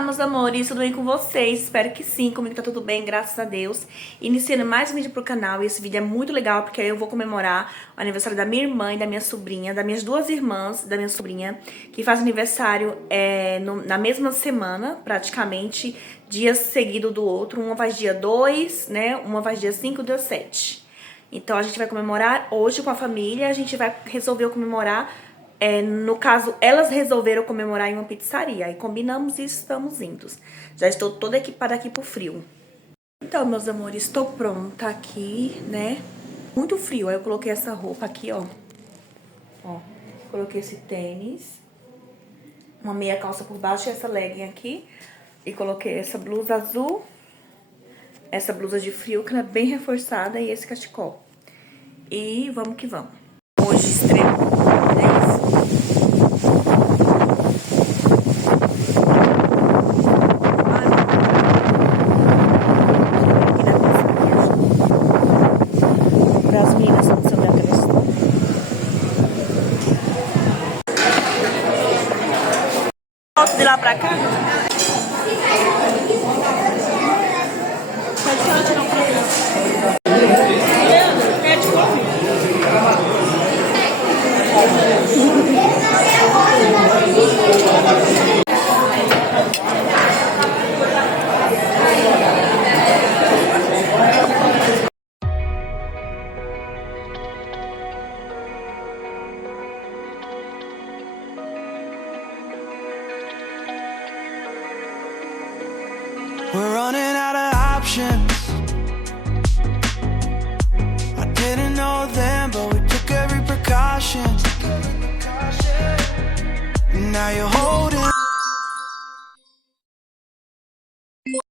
Meus amores, tudo bem com vocês? Espero que sim, comigo tá tudo bem, graças a Deus. Iniciando mais um vídeo pro canal, e esse vídeo é muito legal porque eu vou comemorar o aniversário da minha irmã e da minha sobrinha, das minhas duas irmãs da minha sobrinha, que faz aniversário na mesma semana, praticamente, dias seguido do outro. Uma faz dia 2, né? Uma faz dia 5 e dia 7. Então a gente vai comemorar hoje com a família, a gente vai resolver comemorar. No caso, elas resolveram comemorar em uma pizzaria. Aí combinamos e estamos indo. Já estou toda equipada aqui pro frio. Então, meus amores, estou pronta aqui, né? Muito frio. Aí eu coloquei essa roupa aqui, ó. Ó, coloquei esse tênis. Uma meia calça por baixo e essa legging aqui. E coloquei essa blusa azul. Essa blusa de frio, que ela é bem reforçada. E esse cachecol. E vamos que vamos. Hoje extremo. As meninas vão se andar atravessando. Posso de lá pra cá? We're running out of options. I didn't know them, but we took every precaution. Now you're holding